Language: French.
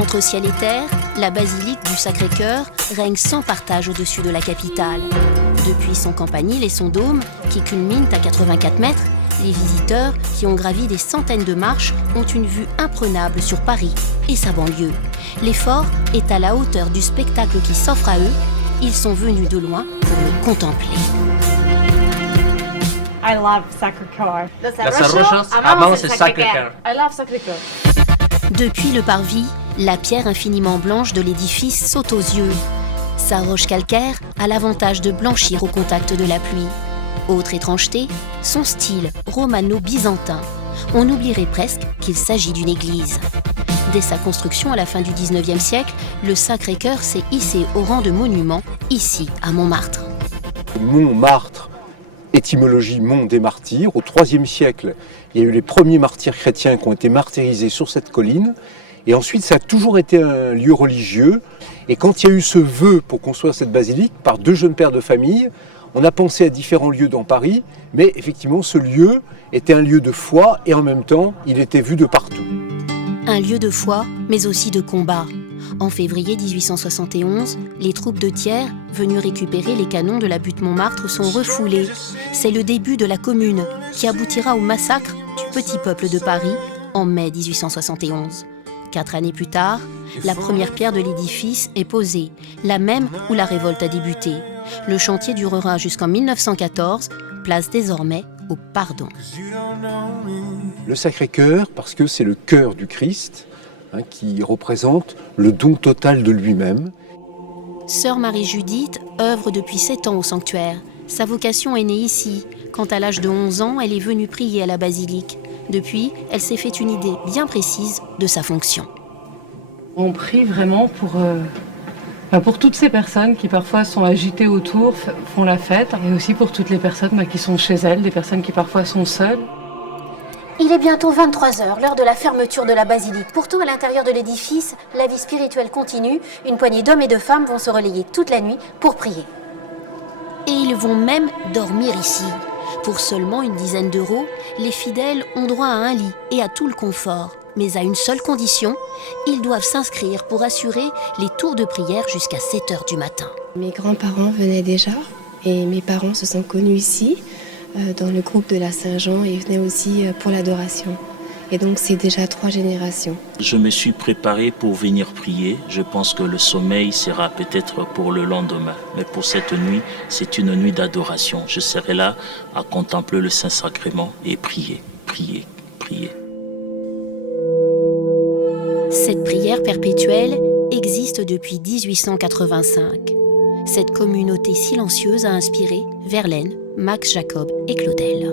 Entre ciel et terre, la basilique du Sacré-Cœur règne sans partage au-dessus de la capitale. Depuis son campanile et son dôme, qui culminent à 84 mètres, les visiteurs qui ont gravi des centaines de marches ont une vue imprenable sur Paris et sa banlieue. L'effort est à la hauteur du spectacle qui s'offre à eux. Ils sont venus de loin pour le contempler. I love Sacré-Cœur. Las Arrochas, amamos el Sacré-Cœur. I love Sacré-Cœur. Depuis le parvis, la pierre infiniment blanche de l'édifice saute aux yeux. Sa roche calcaire a l'avantage de blanchir au contact de la pluie. Autre étrangeté, son style romano-byzantin. On oublierait presque qu'il s'agit d'une église. Dès sa construction à la fin du 19e siècle, le Sacré-Cœur s'est hissé au rang de monument, ici, à Montmartre. Montmartre, étymologie Mont des Martyrs. Au IIIe siècle, il y a eu les premiers martyrs chrétiens qui ont été martyrisés sur cette colline. Et ensuite, ça a toujours été un lieu religieux. Et quand il y a eu ce vœu pour construire cette basilique par deux jeunes pères de famille, on a pensé à différents lieux dans Paris, mais effectivement, ce lieu était un lieu de foi et en même temps, il était vu de partout. Un lieu de foi, mais aussi de combat. En février 1871, les troupes de Thiers, venues récupérer les canons de la butte Montmartre, sont refoulées. C'est le début de la Commune, qui aboutira au massacre du petit peuple de Paris en mai 1871. 4 années plus tard, la première pierre de l'édifice est posée, la même où la révolte a débuté. Le chantier durera jusqu'en 1914, place désormais au pardon. Le Sacré-Cœur, parce que c'est le cœur du Christ, qui représente le don total de lui-même. Sœur Marie-Judith œuvre depuis 7 ans au sanctuaire. Sa vocation est née ici, quand à l'âge de 11 ans, elle est venue prier à la basilique. Depuis, elle s'est fait une idée bien précise de sa fonction. On prie vraiment pour toutes ces personnes qui parfois sont agitées autour, font la fête, et aussi pour toutes les personnes qui sont chez elles, des personnes qui parfois sont seules. Il est bientôt 23h, l'heure de la fermeture de la basilique. Pourtant, à l'intérieur de l'édifice, la vie spirituelle continue. Une poignée d'hommes et de femmes vont se relayer toute la nuit pour prier. Et ils vont même dormir ici. Pour seulement une dizaine d'euros, les fidèles ont droit à un lit et à tout le confort. Mais à une seule condition, ils doivent s'inscrire pour assurer les tours de prière jusqu'à 7h du matin. Mes grands-parents venaient déjà et mes parents se sont connus ici, dans le groupe de la Saint-Jean, et ils venaient aussi pour l'adoration. Et donc c'est déjà 3 générations. Je me suis préparé pour venir prier. Je pense que le sommeil sera peut-être pour le lendemain. Mais pour cette nuit, c'est une nuit d'adoration. Je serai là à contempler le Saint-Sacrement et prier, prier, prier. Cette prière perpétuelle existe depuis 1885. Cette communauté silencieuse a inspiré Verlaine, Max Jacob et Claudel.